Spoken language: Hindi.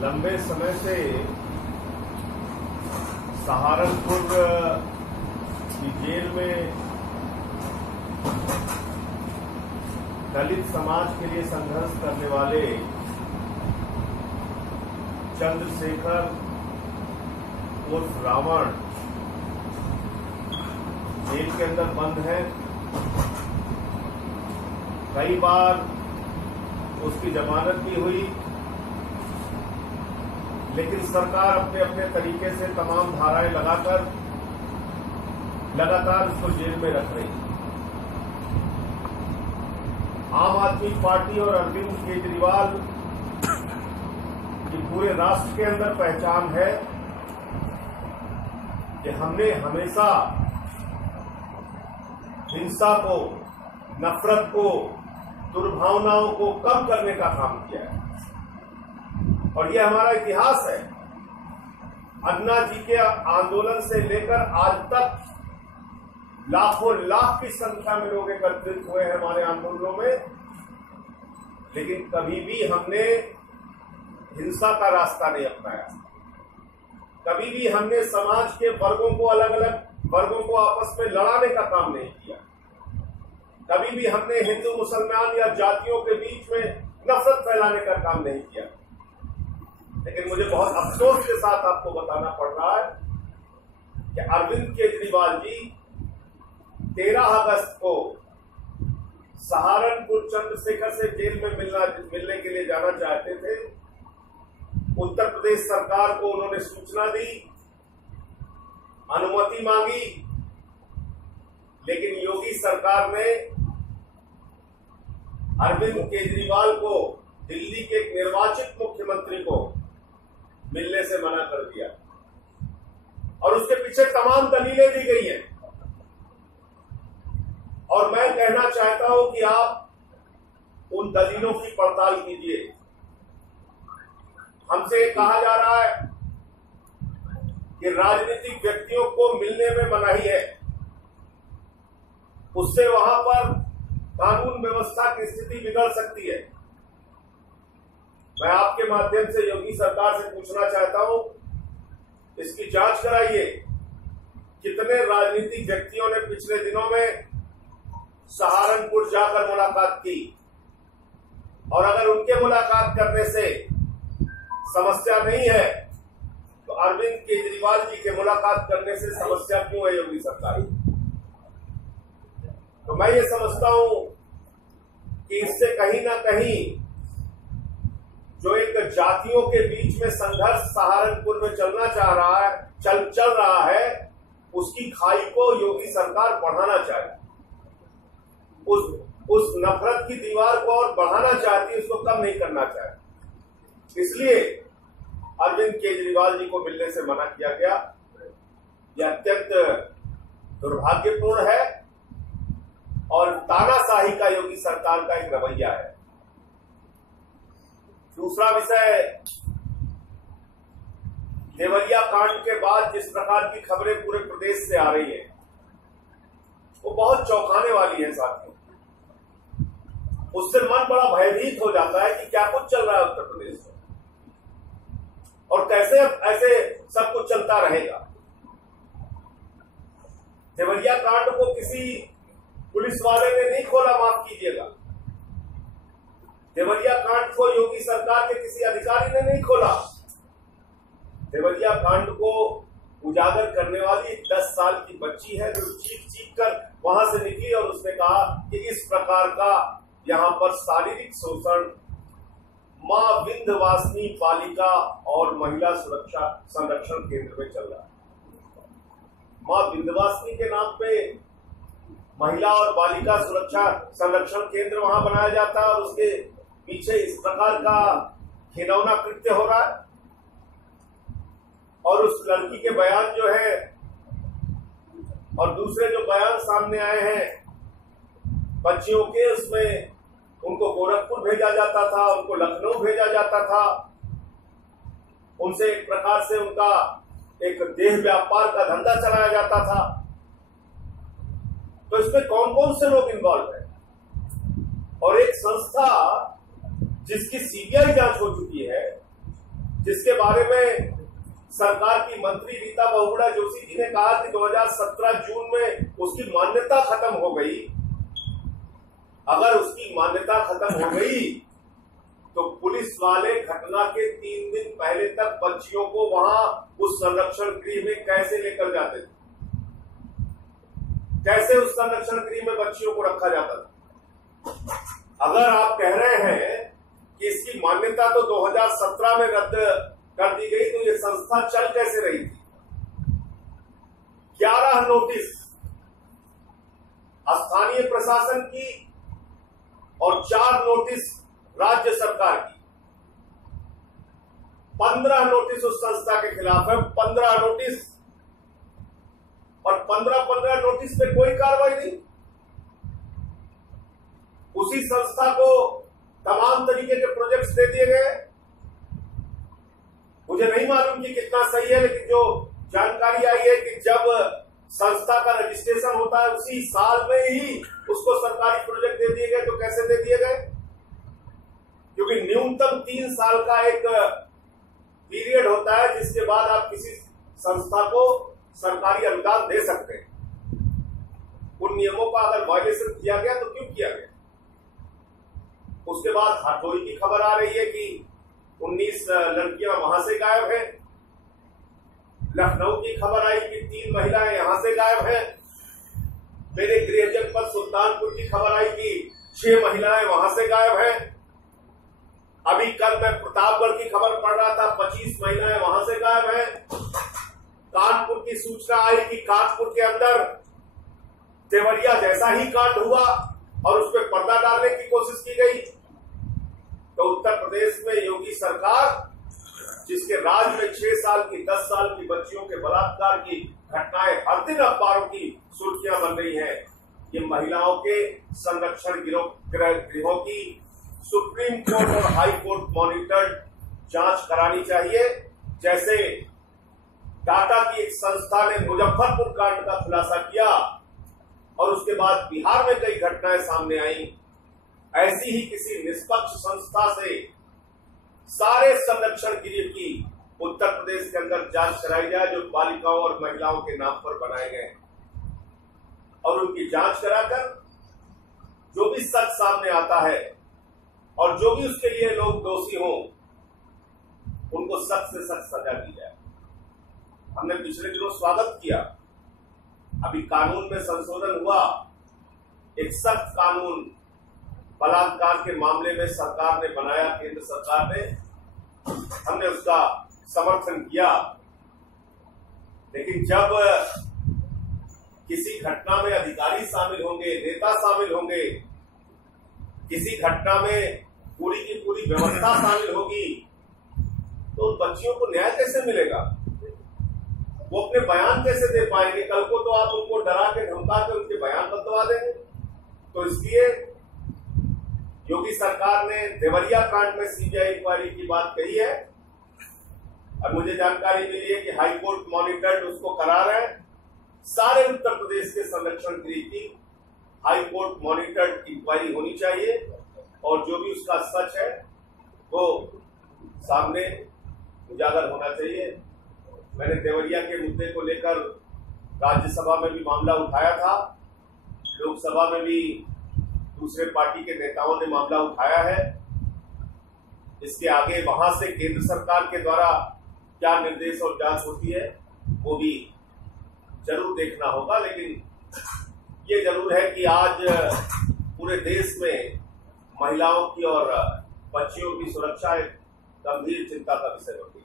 लंबे समय से सहारनपुर की जेल में दलित समाज के लिए संघर्ष करने वाले चंद्रशेखर उर्फ रावण जेल के अंदर बंद है। कई बार उसकी जमानत भी हुई, लेकिन सरकार अपने अपने तरीके से तमाम धाराएं लगाकर लगातार उसको जेल में रख रही है। आम आदमी पार्टी और अरविंद केजरीवाल की पूरे राष्ट्र के अंदर पहचान है कि हमने हमेशा हिंसा को, नफरत को, दुर्भावनाओं को कम करने का काम किया है और यह हमारा इतिहास है। अन्ना जी के आंदोलन से लेकर आज तक लाखों लाख की संख्या में लोग एकत्रित हुए हैं हमारे आंदोलनों में, लेकिन कभी भी हमने हिंसा का रास्ता नहीं अपनाया। कभी भी हमने समाज के वर्गों को, अलग अलग वर्गों को आपस में लड़ाने का काम नहीं किया। कभी भी हमने हिंदू मुसलमान या जातियों के बीच में नफरत फैलाने का काम नहीं किया। लेकिन मुझे बहुत अफसोस के साथ आपको बताना पड़ रहा है कि अरविंद केजरीवाल जी 13 अगस्त को सहारनपुर चंद्रशेखर से जेल में मिलने के लिए जाना चाहते थे। उत्तर प्रदेश सरकार को उन्होंने सूचना दी, अनुमति मांगी, लेकिन योगी सरकार ने अरविंद केजरीवाल को, दिल्ली के निर्वाचित मुख्यमंत्री को मिलने से मना कर दिया और उसके पीछे तमाम दलीलें दी गई हैं। और मैं कहना चाहता हूं कि आप उन दलीलों की पड़ताल कीजिए। हमसे कहा जा रहा है कि राजनीतिक व्यक्तियों को मिलने में मनाही है, उससे वहां पर कानून व्यवस्था की स्थिति बिगड़ सकती है। मैं आपके माध्यम से योगी सरकार से पूछना चाहता हूं, इसकी जांच कराइए। कितने राजनीतिक व्यक्तियों ने पिछले दिनों में सहारनपुर जाकर मुलाकात की, और अगर उनके मुलाकात करने से समस्या नहीं है तो अरविंद केजरीवाल जी के मुलाकात करने से समस्या क्यों है योगी सरकार? तो मैं ये समझता हूं कि इससे कहीं ना कहीं जो एक जातियों के बीच में संघर्ष सहारनपुर में चल रहा है, उसकी खाई को योगी सरकार बढ़ाना चाहती, उस नफरत की दीवार को और बढ़ाना चाहती, उसको कम नहीं करना चाहती। इसलिए अरविंद केजरीवाल जी को मिलने से मना किया गया। यह अत्यंत दुर्भाग्यपूर्ण है और तानाशाही का योगी सरकार का एक रवैया है। दूसरा विषय, देवरिया कांड के बाद जिस प्रकार की खबरें पूरे प्रदेश से आ रही है, वो बहुत चौंकाने वाली है साथियों। उससे मन बड़ा भयभीत हो जाता है कि क्या कुछ चल रहा है उत्तर प्रदेश में और कैसे ऐसे सब कुछ चलता रहेगा। देवरिया कांड को किसी पुलिस वाले ने नहीं खोला, माफ कीजिएगा। देवरिया कांड को योगी सरकार के किसी अधिकारी ने नहीं खोला। देवरिया कांड को उजागर करने वाली एक 10 साल की बच्ची है जो चीख कर वहां से निकली और उसने कहा कि इस प्रकार का यहां पर शारीरिक शोषण मां विंध्यवासिनी बालिका और महिला सुरक्षा संरक्षण केंद्र में चल रहा है। मां विंध्यवासिनी के नाम पे महिला और बालिका सुरक्षा संरक्षण केंद्र वहां बनाया जाता है और उसके पीछे इस प्रकार का घिनौना कृत्य हो रहा है। और उस लड़की के बयान जो है और दूसरे जो बयान सामने आए हैं बच्चियों के, उसमें उनको गोरखपुर भेजा जाता था, उनको लखनऊ भेजा जाता था, उनसे एक प्रकार से उनका एक देह व्यापार का धंधा चलाया जाता था। तो इसमें कौन कौन से लोग इन्वॉल्व है? और एक संस्था जिसकी सीबीआई जांच हो चुकी है, जिसके बारे में सरकार की मंत्री रीता बहुगुणा जोशी जी ने कहा कि 2017 जून में उसकी मान्यता खत्म हो गई। अगर उसकी मान्यता खत्म हो गई तो पुलिस वाले घटना के 3 दिन पहले तक बच्चियों को वहां उस संरक्षण गृह में कैसे लेकर जाते थे? कैसे उस संरक्षण गृह में बच्चियों को रखा जाता था? अगर आप कह रहे हैं कि इसकी मान्यता तो 2017 में रद्द कर दी गई, तो ये संस्था चल कैसे रही थी? 11 नोटिस स्थानीय प्रशासन की और 4 नोटिस राज्य सरकार की। 15 नोटिस उस संस्था के खिलाफ है, 15 नोटिस, और 15 नोटिस पे कोई कार्रवाई नहीं। उसी संस्था को तमाम तरीके के प्रोजेक्ट्स दे दिए गए। मुझे नहीं मालूम कि कितना सही है, लेकिन जो जानकारी आई है कि जब संस्था का रजिस्ट्रेशन होता है उसी साल में ही उसको सरकारी प्रोजेक्ट दे दिए गए। तो कैसे दे दिए गए? क्योंकि न्यूनतम 3 साल का एक पीरियड होता है जिसके बाद आप किसी संस्था को सरकारी अनुदान दे सकते हैं। उन नियमों का अगर वायलेशन किया गया तो क्यों किया गया? उसके बाद हथौड़ी की खबर आ रही है कि 19 लड़कियां वहां से गायब हैं। लखनऊ की खबर आई कि 3 महिलाएं यहां से गायब हैं। मेरे गृह जनपद सुल्तानपुर की खबर आई कि 6 महिलाएं वहां से गायब हैं। अभी कल मैं प्रतापगढ़ की खबर पढ़ रहा था, 25 महिलाएं वहां से गायब हैं। कानपुर की सूचना आई कि कानपुर के अंदर देवरिया जैसा ही कांड हुआ और उस पर पर्दा डालने की कोशिश की गई। तो उत्तर प्रदेश में योगी सरकार, जिसके राज में 6 साल की 10 साल की बच्चियों के बलात्कार की घटनाएं हर दिन अखबारों की सुर्खियां बन रही हैं, ये महिलाओं के संरक्षण गृहों की सुप्रीम कोर्ट और हाई कोर्ट मॉनिटर्ड जांच करानी चाहिए। जैसे टाटा की एक संस्था ने मुजफ्फरपुर कांड का खुलासा किया और उसके बाद बिहार में कई घटनाएं सामने आई, ऐसी ही किसी निष्पक्ष संस्था से सारे संरक्षण गृह की उत्तर प्रदेश के अंदर जांच कराई जाए जो बालिकाओं और महिलाओं के नाम पर बनाए गए, और उनकी जांच कराकर जो भी सच सामने आता है और जो भी उसके लिए लोग दोषी हों उनको सख्त से सख्त सजा दी जाए। हमने पिछले दिनों स्वागत किया, अभी कानून में संशोधन हुआ, एक सख्त कानून बलात्कार के मामले में सरकार ने बनाया, केंद्र सरकार ने, हमने उसका समर्थन किया। लेकिन जब किसी घटना में अधिकारी शामिल होंगे, नेता शामिल होंगे, किसी घटना में पूरी की पूरी व्यवस्था शामिल होगी, तो उन बच्चियों को न्याय कैसे मिलेगा? वो अपने बयान कैसे दे पाएंगे? कल को तो आप उनको डरा के धमका के उनके बयान बदलवा देंगे। तो इसलिए योगी सरकार ने देवरिया कांड में सीबीआई इंक्वायरी की बात कही है, और मुझे जानकारी मिली है कि हाई कोर्ट मॉनिटर्ड उसको करा रहे हैं। सारे उत्तर प्रदेश के संरक्षण गृह की हाई कोर्ट मॉनिटर्ड इंक्वायरी होनी चाहिए, और जो भी उसका सच है वो सामने उजागर होना चाहिए। मैंने देवरिया के मुद्दे को लेकर राज्यसभा में भी मामला उठाया था, लोकसभा में भी दूसरे पार्टी के नेताओं ने मामला उठाया है। इसके आगे वहां से केंद्र सरकार के द्वारा क्या निर्देश और जांच होती है वो भी जरूर देखना होगा। लेकिन ये जरूर है कि आज पूरे देश में महिलाओं की और बच्चियों की सुरक्षा एक गंभीर चिंता का विषय होती है।